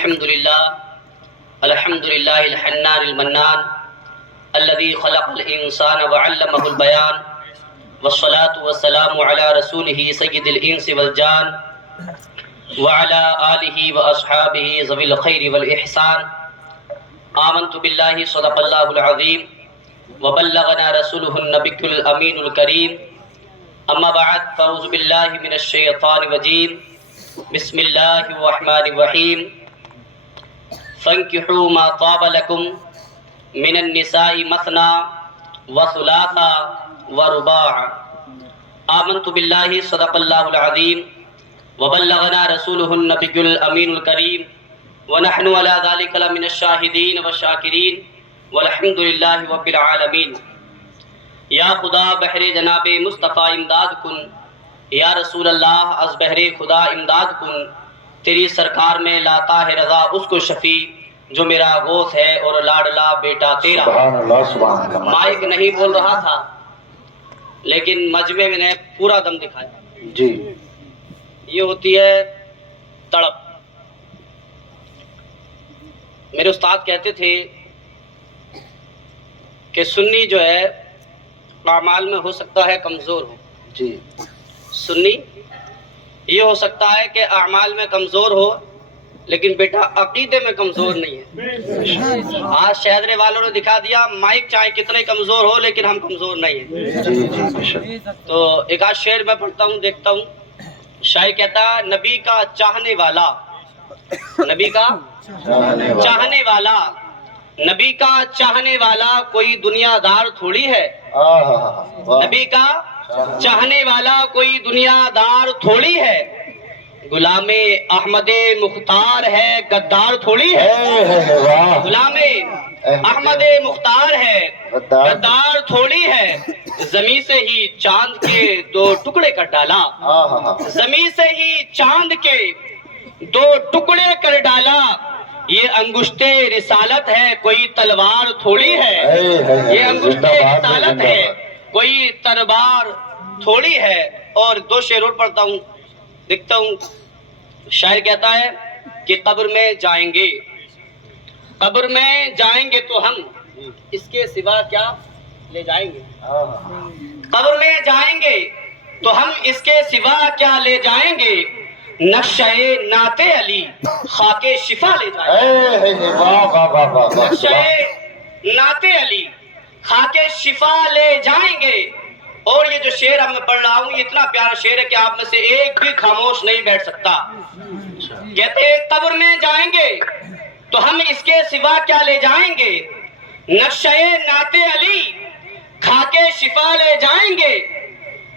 الحمد لله الحنان المنان الذي خلق الإنسان وعلمه البيان والصلاة والسلام على رسوله سيد الإنس والجان وعلى آله وأصحابه ذوي الخير والإحسان. آمنت بالله صدق الله العظيم وبلغنا رسوله النبي الأمين الكريم. أما بعد فأعوذ بالله من الشيطان الرجيم. بسم الله الرحمن الرحيم. فانكحوا ما طاب لكم من النساء مثنى وثلاثا ورباع. آمنت بالله صدق الله العظيم وبلغنا رسوله النبي الأمين الكريم ونحن على ذلك لمن الشاهدين والشاكرين والحمد لله رب العالمین. یا خدا بحر جناب مصطفیٰ امداد کن، یا رسول اللہ از بحر خدا امداد کن. تیری سرکار میں لاتا ہے رضا اس کو شفیع جو میرا غوث ہے اور لاڈلا بیٹا تیرا. سبحان اللہ سبحان اللہ. مائک نہیں بول رہا تھا لیکن مجمع میں نے پورا دم دکھایا. جی یہ ہوتی ہے تڑپ. میرے استاد کہتے تھے کہ سنی جو ہے اعمال میں ہو سکتا ہے کمزور ہو. جی سنی یہ ہو سکتا ہے کہ اعمال میں کمزور ہو لیکن بیٹا عقیدے میں کمزور نہیں ہے. آج شہدرے والوں نے دکھا دیا مائک چاہے کتنے کمزور ہو لیکن ہم کمزور نہیں ہیں. جی جی بے شک. تو ایک آدھ شعر میں پڑھتا ہوں دیکھتا ہوں. شاعر کہتا ہے نبی کا چاہنے والا، نبی کا چاہنے والا، نبی کا چاہنے والا کوئی دنیا دار تھوڑی ہے. نبی کا چاہنے والا کوئی دنیا دار تھوڑی ہے. غلام احمد مختار ہے غدار تھوڑی ہے. غلام احمد مختار ہے غدار تھوڑی ہے. زمین سے ہی چاند کے دو ٹکڑے کر ڈالا، زمین سے ہی چاند کے دو ٹکڑے کر ڈالا. یہ انگشت رسالت ہے کوئی تلوار تھوڑی ہے. یہ انگشت رسالت ہے کوئی تلوار تھوڑی ہے. اور دو شعر اور پڑھتا ہوں دیکھتا ہوں. شاعر کہتا ہے کہ قبر میں جائیں گے، قبر میں جائیں گے تو ہم اس کے سوا کیا لے جائیں گے. قبر میں جائیں گے تو ہم اس کے سوا کیا لے جائیں گے. نقشہ نعت علی خاک شفا لے جائیں گے. نقشہ نعت علی خاک شفا لے جائیں گے. اور یہ جو شعر اب میں پڑھ رہا ہوں یہ اتنا پیارا شعر ہے کہ آپ میں سے ایک بھی خاموش نہیں بیٹھ سکتا. کہتے قبر میں جائیں گے تو ہم اس کے سوا کیا لے جائیں گے. نقشہ نعت علی خاک شفا لے جائیں گے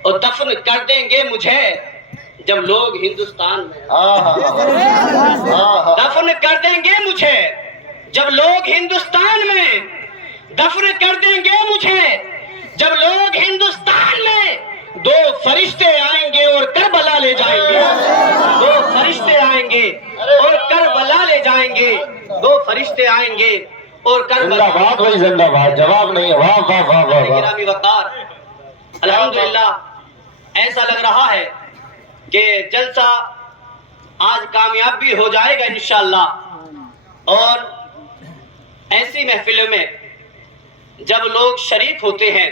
اور دفن کر دیں گے مجھے جب لوگ ہندوستان میں. دفن کر دیں گے مجھے جب لوگ ہندوستان میں. دفن کر دیں گے مجھے جب لوگ ہندوستان میں. دو فرشتے آئیں گے اور کربلا لے جائیں گے. دو فرشتے آئیں گے اور کربلا لے جائیں گے. دو فرشتے آئیں گے اور کربلا. زندہ باد. جواب نہیں ہے. واہ واہ واہ واہ. گرامی وقار الحمدللہ ایسا لگ رہا ہے کہ جلسہ آج کامیاب بھی ہو جائے گا انشاءاللہ. اور ایسی محفلوں میں جب لوگ شریک ہوتے ہیں،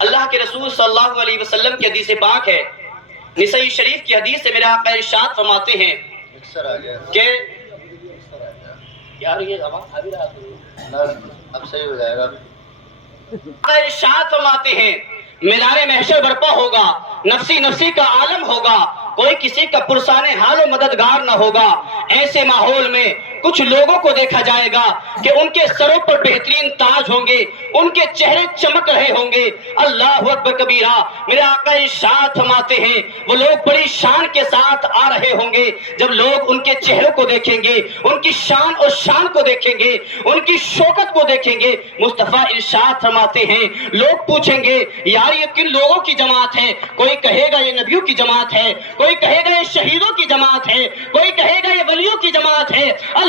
اللہ کے رسول صلی اللہ علیہ وسلم کی حدیث پاک ہے، نسائی شریف کی حدیث سے میرے آقا ارشاد فرماتے ہیں کہ یار یہ آواز ابھی رہا اب صحیح ہو جائے گا. ارشاد فرماتے ہیں میدان محشر برپا ہوگا، نفسی نفسی کا عالم ہوگا، کوئی کسی کا پرسان حال و مددگار نہ ہوگا. ایسے ماحول میں کچھ لوگوں کو دیکھا جائے گا کہ ان کے سروں پر بہترین تاج ہوں گے، ان کے چہرے چمک رہے ہوں گے. اللہ اکبر کبیرہ. میرے آقا ارشاد فرماتے ہیں وہ لوگ بڑی شان کے ساتھ آ رہے ہوں گے. جب لوگ ان کے چہروں کو دیکھیں گے، ان کی شان اور شان کو دیکھیں گے، ان کی شوکت کو دیکھیں گے، مصطفیٰ ارشاد فرماتے ہیں لوگ پوچھیں گے یار یہ کن لوگوں کی جماعت ہے. کوئی کہے گا یہ نبیوں کی جماعت ہے، کوئی کہے گا یہ شہیدوں کی جماعت ہے، کوئی کہے گا یہ ولیوں کی جماعت ہے. اللہ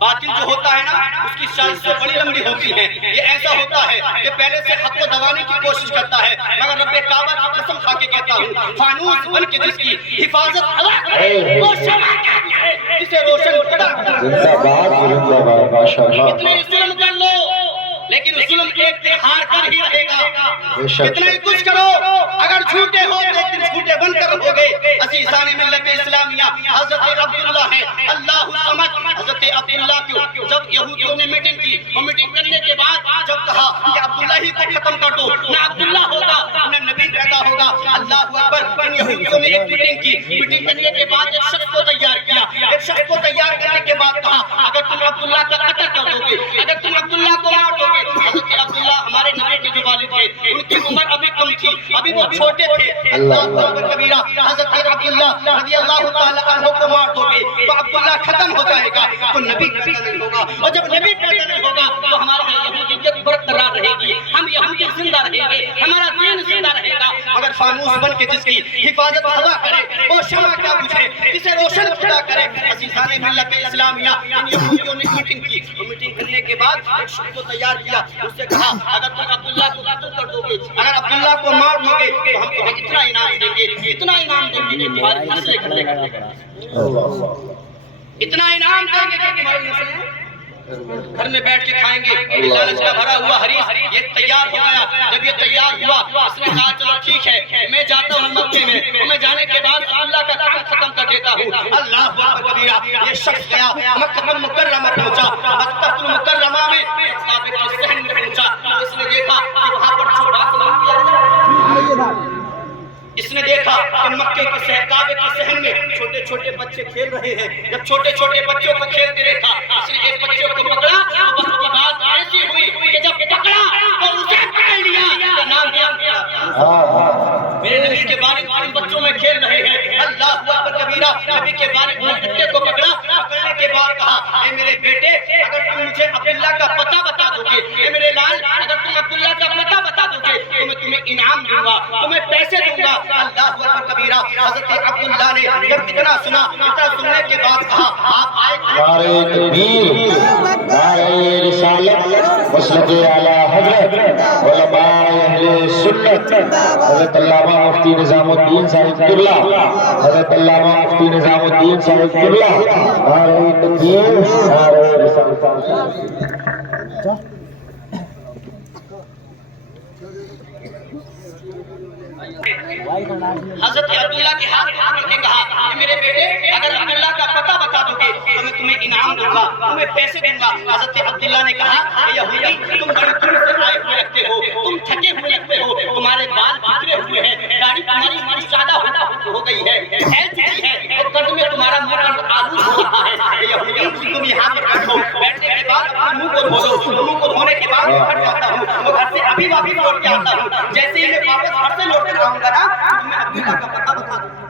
باطل جو ہوتا ہے نا اس کی سائز سے بڑی لمبی ہوتی ہے. یہ ایسا ہوتا ہے کہ پہلے سے حق کو دبانے کی کوشش کرتا ہے, مگر رب کعبہ کی قسم کھا کے کہتا ہوں فانوس بن کے جس کی حفاظت ہوا کرے وہ شمع کا ہے جسے روشن کھڑا. زندہ باد ماشاءاللہ. اتنے ظلم کر لو لیکن ظلم ایک دن ہار کر ہی رہے گا. کتنا ہی کچھ کرو اگر جھوٹے ہو تو ایک دن جھوٹے بن کر رہو گے. عزیزان ملت اسلامیہ حضرت عبداللہ ہے اللہ الصمد. حضرت عبداللہ کو جب یہودیوں نے میٹنگ کی اور میٹنگ کرنے کے بعد جب کہا کہ عبداللہ ہی کو ختم کر دو, نہ عبداللہ ہوگا نہ نبی پیدا ہوگا. اللہ اکبر. ان یہودیوں نے ایک میٹنگ کی. میٹنگ کرنے کے بعد ایک شخص کو تیار کیا. ایک شخص کو تیار کرنے کے بعد کہا اگر تم عبداللہ کا قتل کر دو گے, اگر تم عبداللہ کو مار دو گے. حضرت عبداللہ ہمارے نبی کے جو والد تھے ان کی عمر ابھی کم تھی, ابھی وہ چھوٹے تھے. اللہ اکبر کبیرہ. حضرت عبداللہ رضی اللہ تعالی عنہ کو مار دو گے تو عبداللہ ختم ہو جائے گا, تو نبی پیدا نہیں ہوگا. اور جب نبی پیدا نہیں ہوگا تو ہمارا یہودیت برقرار رہے گی, ہم یہودیت زندہ رہیں گے, ہمارا دین زندہ رہے گا. مگر فانوس بن کے جس کی حفاظت ہوا کرے وہ شمع کیا بجھے جسے روشن خدا کرے. عزیزان ملت اسلامیہ ان یہودیوں نے میٹنگ کی. میٹنگ کرنے کے بعد ایک شخص کو تیار کیا. اس سے کہا اگر تم عبداللہ کو قتل کر دو گے, اگر عبداللہ کو مار دو گے تو ہم تمہیں اتنا انعام دیں گے, اتنا انعام دیں گے کہ تمہاری نسلیں کھڑے کر دیں گے, اتنا انعام دیں گے کہ تمہاری نسلیں گھر میں بیٹھ کے کھائیں گے. لالچ کا بھرا ہوا حریص یہ تیار ہو گیا. جب یہ تیار ہوا اس نے کہا چلو ٹھیک ہے میں جاتا ہوں مکے میں, اور میں جانے کے بعد اللہ کا کام ختم کر دیتا ہوں. اللہ اکبر کبیرہ. یہ شخص گیا مکہ المکرمہ پہنچا. مکہ المکرمہ میں کعبے کے صحن میں پہنچا. اس نے دیکھا کہ وہاں پر چھوٹا سا اس نے دیکھا کہ مکے کے کعبے کے صحن میں چھوٹے چھوٹے بچے کھیل رہے ہیں. جب چھوٹے چھوٹے بچوں کو کھیلتے دیکھا اس نے ایک بچے کو پکڑا. وقت کی بات ایسی ہوئی کہ جب پکڑا تو اسے پکڑ لیا. نام دیا میرے نبی کے والد ان بچوں میں کھیل رہے ہیں. اللہ اکبر کبیرہ. نبی کے والد نے بچے کو پکڑا. پکڑنے کے بعد کہا اے میرے بیٹے اگر تم مجھے عبداللہ کا پتہ بتا دو گے, اے میرے لال اگر تم عبداللہ کا پتہ بتا دو گے تو میں تمہیں انعام دوں گا, تمہیں پیسے دوں گا. اللہ اکبر کبیرہ. حضرت عبداللہ نے جب اتنا سنا, اتنا سننے کے بعد کہا آپ آئے نعرہ تکبیر, نعرہ رسالت, مسلک اعلیٰ حضرت, علماء اہل سنت, حضرت علامہ مفتی نظام الدین صاحب قبلہ, حضرت علامہ مفتی نظام الدین صاحب قبلہ. نعرہ تکبیر, نعرہ رسالت. حضرت عبداللہ کے ہاتھ پکڑ کے کہا کہ میرے بیٹے اگر عبداللہ کا پتہ بتا دو گے تو میں تمہیں انعام دوں گا, تمہیں پیسے دوں گا. حضرت عبداللہ نے کہا کہ یہودی تم بڑی دور سے آئے ہوئے لگتے ہو, تم تھکے ہوئے لگتے ہو, تمہارے بال بکھرے ہوئے ہیں, داڑھی تمہاری مرشادہ ہو گئی ہے, پھیل چکی ہے, اور قد میں تمہارا منہ آلود ہو رہا ہے. یہودی تم یہاں پر بیٹھو, بیٹھنے کے بعد اپنے منہ کو دھو لو, منہ کو دھونے کے بعد گھر جاتا ہوں, وہ گھر سے ابھی واپس لوٹ کے آتا ہوں. جیسے ہی میں واپس گھر سے لوٹ کے آؤں گا نا تمہیں عبداللہ کا پتہ بتا دوں.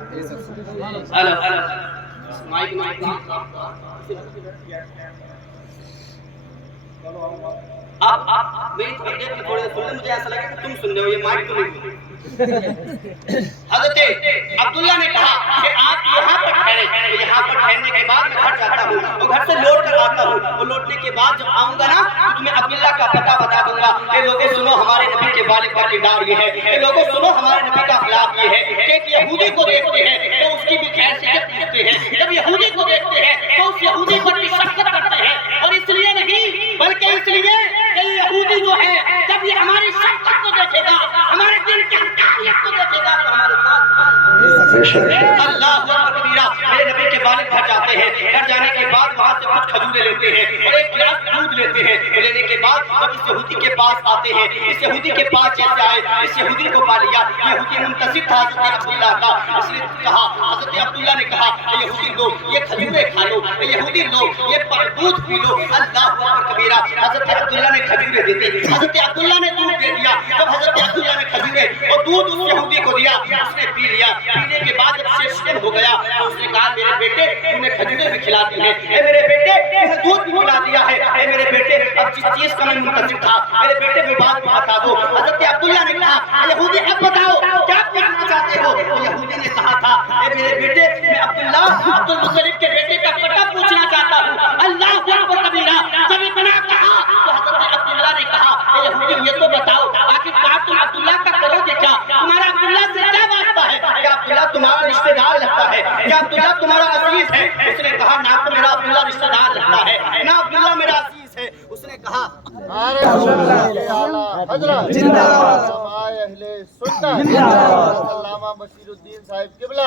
آپ میری طرف دیکھ کے تھوڑے سن لیں, مجھے ایسا لگا کہ تم سن رہے ہو, یہ مائک تو نہیں. حضرت عبداللہ نے کہا کہ آپ یہاں پر ٹھہرے. یہاں پر ٹھہرنے کے بعد میں گھر جاتا ہوں, اور گھر سے لوٹ کر آتا ہوں, اور لوٹنے کے بعد جب آؤں گا نا تو تمہیں عبداللہ کا پتہ بتا دوں گا. اے لوگوں سنو ہمارے نبی کے والد کا کردار یہ ہے. اے لوگوں سنو ہمارے نبی کا اخلاق یہ ہے کہ ایک یہودی کو دیکھتے ہیں تو اس کی بھی خیر خیریت پوچھتے ہیں. جب یہودی کو دیکھتے ہیں تو اس یہودی پر بھی شفقت کرتے ہیں, اور اس لیے نہیں بلکہ اس لیے کہ یہودی جو ہے جب یہ ہماری شفقت کو دیکھے گا, ہمارے دین کی حقانیت کو دیکھے گا تو ہمارے ساتھ. اللہ اکبر کبیرہ. میرے نبی کے والد گھر جاتے ہیں, گھر جانے کے بعد وہاں سے کچھ کھجورے لیتے ہیں اور ایک گلاس دودھ لیتے ہیں. لینے کے بعد جب اس یہودی کے پاس آتے ہیں, اس یہودی کے پاس جیسے آئے اس یہودی کو پا لیا. یہودی منتظر تھا حضرت عبداللہ کا, اس نے کہا حضرت عبداللہ نے کہا یہودی لو یہ کھجورے کھا لو, یہودی لو یہ دودھ پی لو. اللہ اکبر کبیرہ. حضرت عبداللہ نے کھجورے دی تھی, حضرت عبداللہ نے دودھ دے دیا. جب حضرت عبداللہ نے کھجورے اور دودھ اس یہودی کو دیا, اس نے پی لیا. پینے کے بعد جب شیشن ہو گیا تو اس نے کہا میرے بیٹے تم نے کھجورے بھی کھلا دی ہیں, اے میرے بیٹے تمہیں دودھ بھی پلا دیا ہے, اے میرے بیٹے اب جس چیز کا میں منتظر تھا میرے بیٹے میں بات بتا دو. حضرت عبداللہ نے کہا یہودی اب بتاؤ کیا پوچھنا چاہتے ہو. تو یہودی نے کہا تھا اے میرے بیٹے میں عبداللہ عبد المطلب کے بیٹے کا پتہ پوچھنا چاہتا ہوں. اللہ اکبر رشتہ دار رہتا ہے، نہ عبداللہ میرا عزیز ہے. اس نے کہا حضرت زندہ باد اہل سنت علامہ بشیر الدین صاحب قبلہ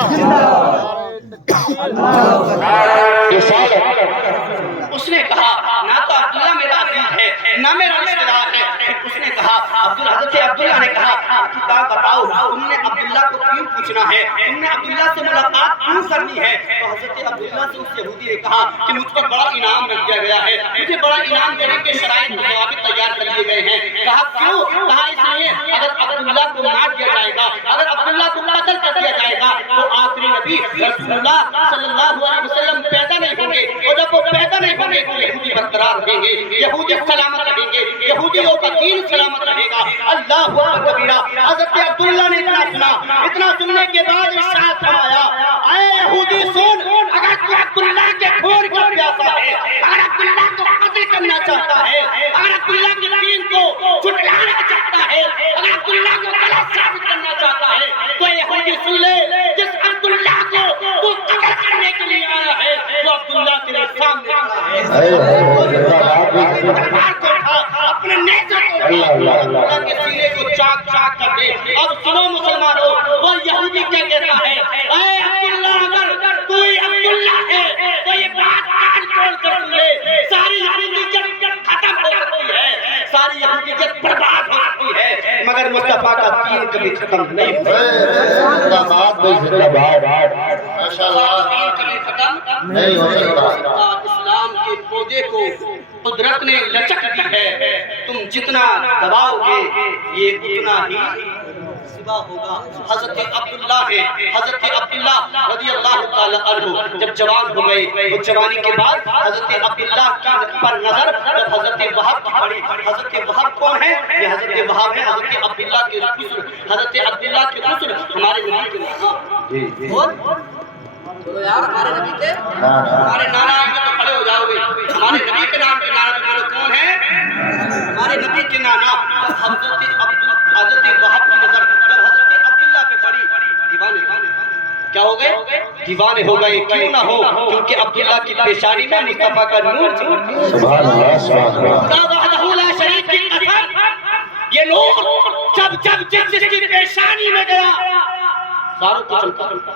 اس نے کہا نہ تو عبداللہ میرا عزیز ہے نہ میرا رشتہ دار ہے. پھر اس نے کہا حضرت عبداللہ نے کہا کتاب بتاؤ تم نے عبداللہ کو کیوں پوچھنا ہے، تم نے عبداللہ سے ملاقات کیوں کرنی ہے. تو حضرت عبداللہ سے اس یہودی نے کہا کہ مجھ پر بڑا انعام رکھ دیا گیا ہے، مجھے بڑا انعام دینے کے شرائط و ضوابط تیار کر دیے گئے ہیں. کہا کیوں؟ کہا اس لیے اگر عبداللہ کو مار دیا جائے گا، اگر عبداللہ کو قتل کر دیا جائے گا تو آخری نبی رسول اللہ صلی اللہ علیہ وسلم پیدا نہیں ہوں گے، اور جب وہ پیدا نہیں ہوں گے تو یہودی برقرار رہیں گے، یہودی سلامت رہیں گے، یہودیوں کا دین سلامت رہے گا. اللہ اکبر کبیرہ. حضرت عبداللہ نے اتنا سننے کے بعد ارشاد فرمایا اے یہودی سن، اگر تو عبداللہ کے خون کو پیاسا ہے، اگر عبداللہ کو قتل کرنا چاہتا ہے، اگر عبداللہ کے دین کو جھٹلانا چاہتا ہے، اگر عبداللہ کو غلط ثابت کرنا چاہتا ہے تو یہودی سن لے، جس عبداللہ کو تو قتل کرنے کے لیے آیا ہے وہ عبداللہ تیرے سامنے کھڑا ہے. اپنے نیچر کو عبداللہ کے سینے کو چاک چاک کر دے. اب سنو مسلمانوں، وہ یہودی کیا کہتا ہے اے عبداللہ اگر تو ہی عبداللہ ہے تو یہ بات کان کھول کر سن لے، ساری یہودیت ختم ہو سکتی ہے، ساری یہودیت برباد ہو سکتی ہے، مگر مصطفیٰ کا دین کبھی ختم نہیں ہوگا. کبھی ختم نہیں ہو سکتا. اسلام کے پودے کو قدرت نے لچک دی ہے، تم جتنا دباؤ گے یہ اتنا ہی سبا ہوگا. حضرت عبداللہ ہے، حضرت عبداللہ رضی اللہ تعالی عنہ جب جوان ہو گئے، وہ جوانی کے بعد حضرت عبداللہ کی پر نظر جب حضرت وہاب کی پڑی. حضرت وہاب کون ہے؟ یہ حضرت وہاب ہے حضرت عبداللہ کے خسر، حضرت عبداللہ کے خسر ہمارے نبی کے نام. تو یار ہمارے نبی کے ہمارے نانا آئیں گے تو کھڑے ہو جاؤ گے. ہمارے نبی کے نام کے نانا بولو کون ہے؟ ہمارے نبی کے نانا. حضرت وہاب کی نظر جب حضرت عبداللہ پہ پڑی، دیوانے کیا ہو گئے؟ دیوانے ہو گئے. کیوں نہ ہو؟ کیونکہ عبداللہ کی پیشانی میں مصطفیٰ کا نور. سبحان اللہ سبحان اللہ. خدا وحدہ لا شریک کی قسم، یہ نور جب جس کی پیشانی میں گیا ساروں کو چمکا.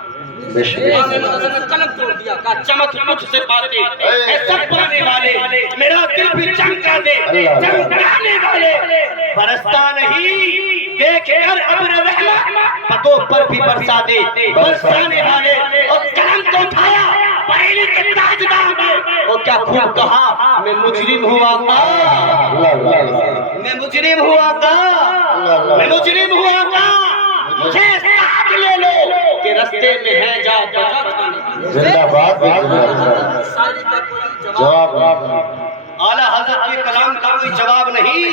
قلم توڑ دیا، کہا چمک مجھ سے پاتے اے سب پانے والے، میرا دل بھی چمکا دے، چمکانے والے. برستا نہیں دیکھ کر ابر رحمت، پتوں پر بھی برسا دے، برسانے والے. اور قلم کو اٹھایا پہلی کے تاجدار نے، اور کیا خوب کہا میں مجرم ہوا تھا، میں مجرم ہوا تھا، میں مجرم ہوا تھا. مجھے ساتھ لے لو کہ رستے میں ہے جا بچا کھانے. زندہ باد. شاعری کا کوئی جواب اعلیٰ حضرت کے کلام کا کوئی جواب نہیں.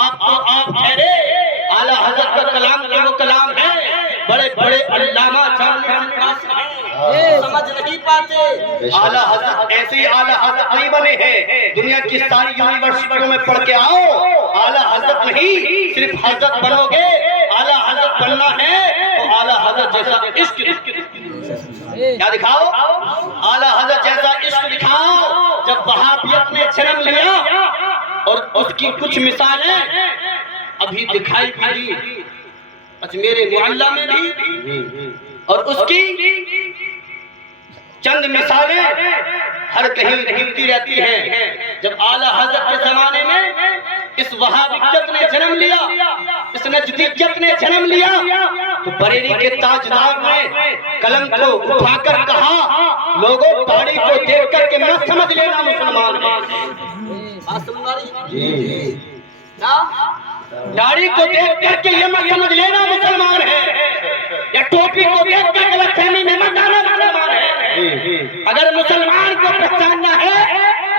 آپ تو آپ ٹھہرے، اعلیٰ حضرت کا کلام تو وہ کلام ہے. بڑے بڑے علامہ سمجھ نہیں پاتے. اعلیٰ حضرت ایسے ہی اعلیٰ حضرت نہیں بنے ہیں. دنیا کی ساری یونیورسٹیوں میں پڑھ کے آؤ، اعلیٰ حضرت نہیں صرف حضرت بنو گے. اعلیٰ حضرت بننا ہے تو اعلیٰ حضرت جیسا عشق کیا دکھاؤ، اعلیٰ حضرت جیسا عشق دکھاؤ. جب وہابیت نے جنم لیا اور اس کی کچھ مثالیں ابھی دکھائی بھی دی اجمیر معلیٰ میں بھی، اور اس کی چند مثالیں ہر کہیں ملتی رہتی ہیں. جب اعلیٰ حضرت کے زمانے میں اس وہابیت نے جنم لیا، اس نجدیت نے جنم لیا، تو بریلی کے تاجدار نے قلم کو اٹھا کر کہا لوگوں داڑھی کو دیکھ کر کے نہ سمجھ لینا مسلمان ہے. داڑھی کو دیکھ کر کے یہ مت سمجھ لینا مسلمان ہے، یا ٹوپی کو دیکھ کر غلط فہمی میں مت آنا مسلمان ہے. اگر مسلمان کو پہچاننا ہے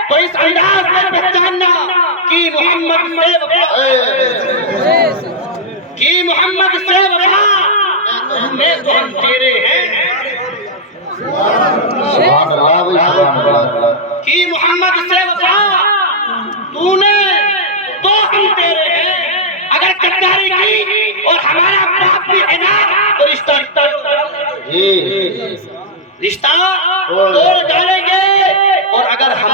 تو اس انداز میں پہچاننا کہ محمد سے وفا، کہ محمد سے وفا میں تو ہم تیرے ہیں، کہ محمد سے وفا تو نے تو ہم تیرے ہیں. اگر غداری کی اور ہمارا باپ بھی ہے نا تو رشتہ توڑ ڈالیں گے، اور اگر ہم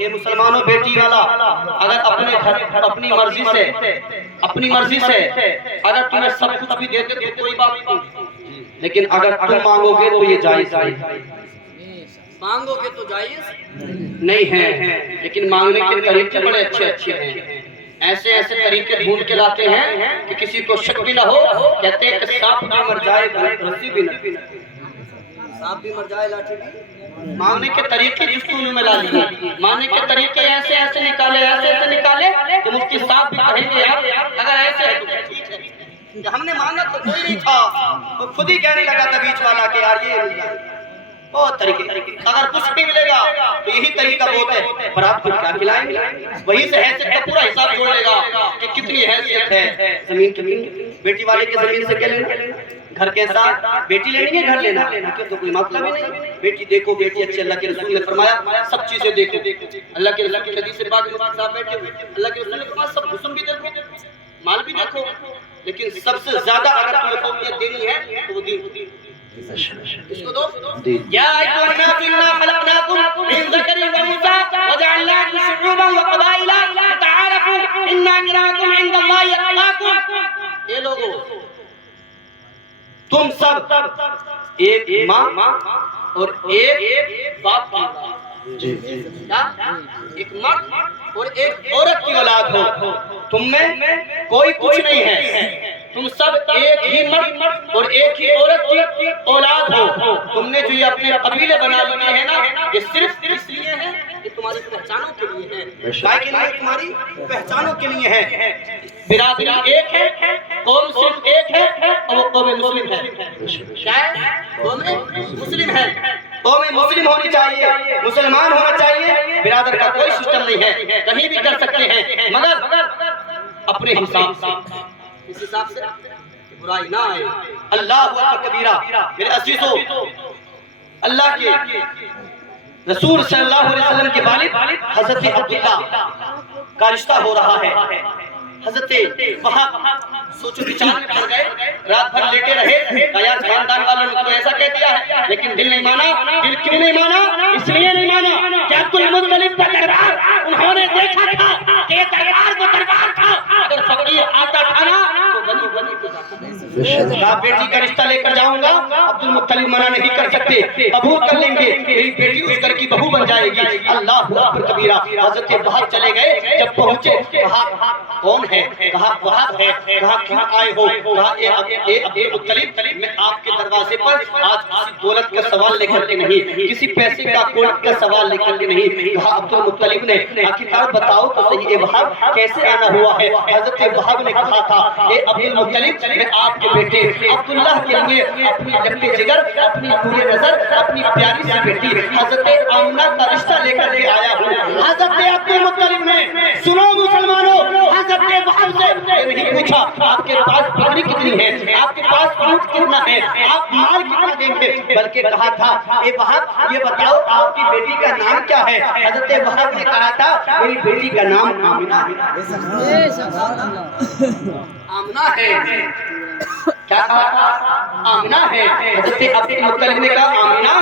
یہ مسلمانوں بیٹی والا اگر اپنے گھر اپنی مرضی سے اگر تمہیں سب کچھ بھی دیتے تو کوئی بات نہیں، لیکن اگر تم مانگو گے تو یہ جائز ہے، مانگو گے تو جائز نہیں ہے، لیکن مانگنے کے طریقے بڑے اچھے ہیں، ایسے طریقے ڈھونڈ کے لاتے ہیں کہ کسی کو شک بھی نہ ہو، کہتے ہیں کہ سانپ بھی مر جائے رسی بھی نہ، سانپ بھی مر جائے لاٹھی بھی، مانگنے کے طریقے جس کو انہوں میں لا لیے، مانگنے کے طریقے ایسے نکالے کہ مفتی صاحب بھی کہیں گے یار اگر ایسے ہے تو ٹھیک ہے، ہم نے مانگا تو کوئی نہیں تھا، وہ خود ہی کہنے لگا تھا بیچ والا کہ یار یہ مل جائے، بہت طریقے، اگر کچھ بھی ملے گا تو یہی طریقہ بہت ہے، پر آپ کو کیا کھلائیں گے؟ وہی سے حیثیت کا پورا حساب جوڑ لے گا کہ کتنی حیثیت ہے، زمین کتنی، بیٹی والے کی زمین سے کیا لینا، گھر کے ساتھ بیٹی لینی ہے گھر لینا، تو کوئی مطلب ہی نہیں، بیٹی دیکھو بیٹی اچھی، اللہ کے رسول نے فرمایا سب چیزیں دیکھو، اللہ کے رسول کی حدیث سے پاک میں صاحب بیٹھے ہوئے، اللہ کے رسول نے فرمایا سب حسن بھی دیکھو، مال بھی دیکھو، لیکن سب سے زیادہ اگر تمہیں فوقیت دینی ہے تو وہ دین، اس کو دو، یا ایھا الناس انا خلقناکم من ذکر و انثى وجعلناکم شعوبا وقبائل لتعارفوا ان اکرمکم عند اللہ اتقاکم، اے لوگو تم سب ایک ماں اور ایک باپ کی اولاد، ایک مرد اور ایک عورت کی اولاد ہو، تم میں کوئی کچھ نہیں ہے، تم سب ایک ہی مرد اور ایک ہی عورت کی اولاد ہو، تم نے جو یہ اپنے قبیلے بنا لیے ہیں نا یہ صرف اس لیے ہے کہ تمہاری پہچانوں کے لیے ہے، لیکن یہ تمہاری پہچانوں کے لیے ہے، برادری ایک ہے، قوم صرف ایک ہے اور وہ قوم مسلم ہے، کیا ہے؟ قوم مسلم ہے، قوم مسلم ہونی چاہیے، مسلمان ہونا چاہیے، برادر کا کوئی سسٹم نہیں ہے، کہیں بھی کر سکتے ہیں مگر اپنے حساب سے، اس حساب سے برائی نہ آئے، اللہ اکبر کبیرہ، میرے عزیزو، اللہ کے رسول صلی اللہ علیہ وسلم کے والد حضرت عبداللہ کا رشتہ ہو رہا ہے، حضرت وہاب سوچو بچار میں پڑ گئے، رات بھر لیٹے رہے، کہا یار خاندان والوں نے تو ایسا کہہ دیا ہے، لیکن دل نہیں مانا، دل کیوں نہیں مانا؟ اس لیے نہیں مانا کہ عبد المطلب کا دربار انہوں نے دیکھا تھا کہ دربار وہ دربار تھا، اگر فقیر آتا تھا نا تو غنی پہ جاتا، بیٹی کا رشتہ لے کر جاؤں گا، عبد المطلب منع نہیں کر سکتے، قبول کر لیں گے، میری بیٹی اس گھر کی بہو بن جائے گی، اللہ اکبر کبیرہ، حضرت وہاب چلے گئے، جب پہنچے کہا کون ہے؟ کہا وہاب ہے، کہا کیوں آئے ہو؟ کہا اے عبد المطلب میں آپ کے دروازے پر آج کسی دولت کا سوال لے کر کے نہیں، کسی پیسے کا کوٹ کا سوال لے کر کے نہیں، کہا عبد المطلب نے آخر بتاؤ تو صحیح اے وہاب کیسے آنا ہوا ہے؟ حضرت وہاب نے کہا تھا اے عبد المطلب میں آپ کے بیٹے عبداللہ کے لیے اپنی لپے جگر، اپنی نور نظر، اپنی پیاری سی بیٹی حضرت آمنہ کا رشتہ لے کر کے آیا ہوں۔ حضرت عبد المطلب نے سنو مسلمانوں، حضرت وہاب سے نہیں پوچھا آپ کے پاس بکری کتنی ہے، آپ کے پاس اونٹ کتنا ہے، آپ مال کتنا دیں گے، بلکہ کہا تھا اے وہاب یہ بتاؤ آپ کی بیٹی کا نام کیا ہے؟ حضرت وہاب نے کہا تھا میری بیٹی کا نام آمنہ ہے، آمنہ ہے، کیا کہا تھا؟ آمنہ ہے، حضرت عبد المطلب نے کہا آمنہ،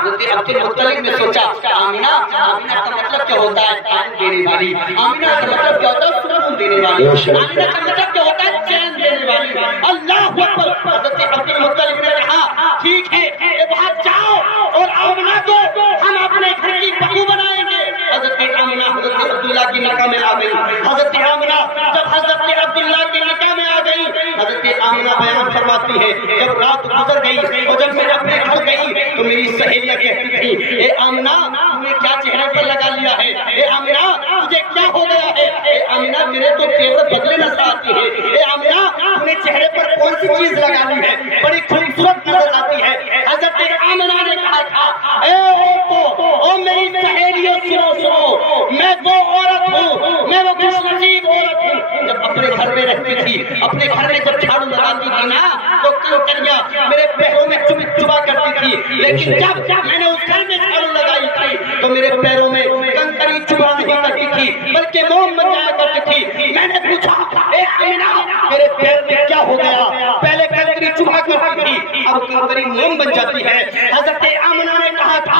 حضرت عبد المطلب نے سوچا آمنہ، آمنہ کا مطلب کیا ہوتا ہے؟ آمن دینے والی، آمنہ کا مطلب کیا ہوتا ہے؟ سکون دینے والی، آمنہ کا مطلب کیا ہوتا ہے؟ چین دینے والی، اللہ اکبر، حضرت عبد المطلب نے کہا ٹھیک ہے اے وہاب جاؤ اور آمنہ کو ہم اپنے گھر کی بہو بنائیں گے۔ حضرت آمنہ حضرت عبداللہ کی نکاح میں آ گئی، حضرت آمنہ جب حضرت عبداللہ کی نکاح میں آ گئی، حضرت آمنہ بیان فرماتی ہے جب رات گزر گئی اور جب میں اپنے گھر گئی تو میری سہیلیاں کہتی تھی اے آمنہ تم نے کیا چہرے پر لگا لیا ہے، اے آمنہ تجھے کیا ہو گیا ہے، اے آمنہ تیرے تو تیور بدلے نظر آتی ہے، اے آمنہ تم نے چہرے پر کون سی چیز لگا لی ہے، بڑی خوبصورت نظر آتی ہے۔ حضرت آمنہ نے کہا تھا اے عورتوں، او میری سہیلیوں سنو سنو، میں وہ عورت ہوں، میں وہ خوش نصیب عورت ہوں جب اپنے گھر میں رہتی تھی، اپنے گھر میں جب جھاڑو لگاتی تھی نا تو کنکریاں میرے پیروں میں چبا کرتی تھی، لیکن جب میں نے اس گھر میں جھاڑو لگائی تھی تو میرے پیروں میں کنکری چبا نہیں کرتی تھی بلکہ موم بن جایا کرتی تھی۔ میں نے پوچھا اے آمنہ میرے پیر میں کیا ہو گیا؟ پہلے کنکری چبا کرتی تھی اب کنکری موم بن جاتی ہے۔ حضرت آمنہ نے کہا تھا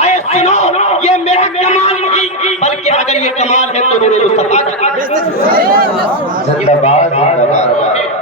اے سنو یہ میرا کمال نہیں بلکہ اگر یہ کمال ہے تو نور مصطفیٰ کا زندہ باد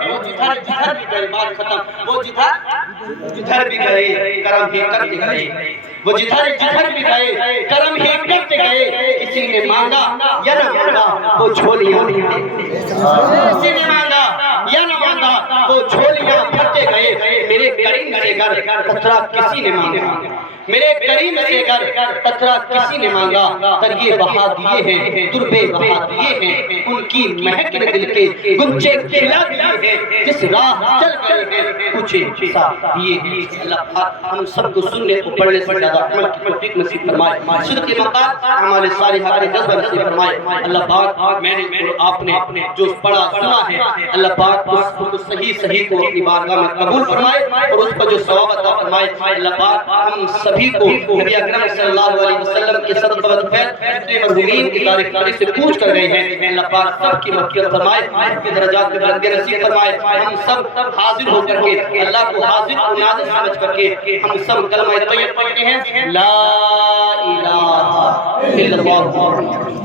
وہ جدھر بھی گئے بات ختم وہ جدھر بھی گئے کرم ہی کرتے گئے وہ جدھر بھی گئے کرم ہی کرتے گئے کسی نے مانگا یا نہ مانگا وہ جھولیاں کسی نے مانگا یا نہ مانگا وہ جھولیاں بھرتے گئے میرے کریم سے گر قطرہ کسی نے مانگا میرے کریم سے گر قطرہ کسی نے مانگا تریے بہا دیے ہیں دربے بہا دیے ہیں ان کی مہک نے دل کے گنچے کھلا دیے ہیں جس راہ چل گئے ہیں کچھ ساتھ دیے ہیں اللہ پاک ہم سب کو سننے کو پڑھنے سے زیادہ عمل کی توفیق نصیب فرمائے صدق مقام ہمارے صالحات کے جذبہ نصیب فرمائے اللہ پاک میں نے آپ نے جو پڑھا سنا ہے اللہ پاک اس کو صحیح کو اپنی بارگاہ میں قبول فرمائے اور اس پر جو ثواب عطا فرمائے اللہ پاک ہم سبھی کو نبی اکرم صلی اللہ علیہ وسلم کے صدقہ و فیض جتنے مرحومین کی تاریخ سے پوچھ کر گئے ہیں اللہ پاک سب کی مغفرت فرمائے ان کے درجات میں بلندی نصیب فرمائے ہم سب حاضر ہو کر کے اللہ کو حاضر و ناظر سمجھ کر کے ہم سب کلمہ طیب پڑھتے ہیں لا الہ الا اللہ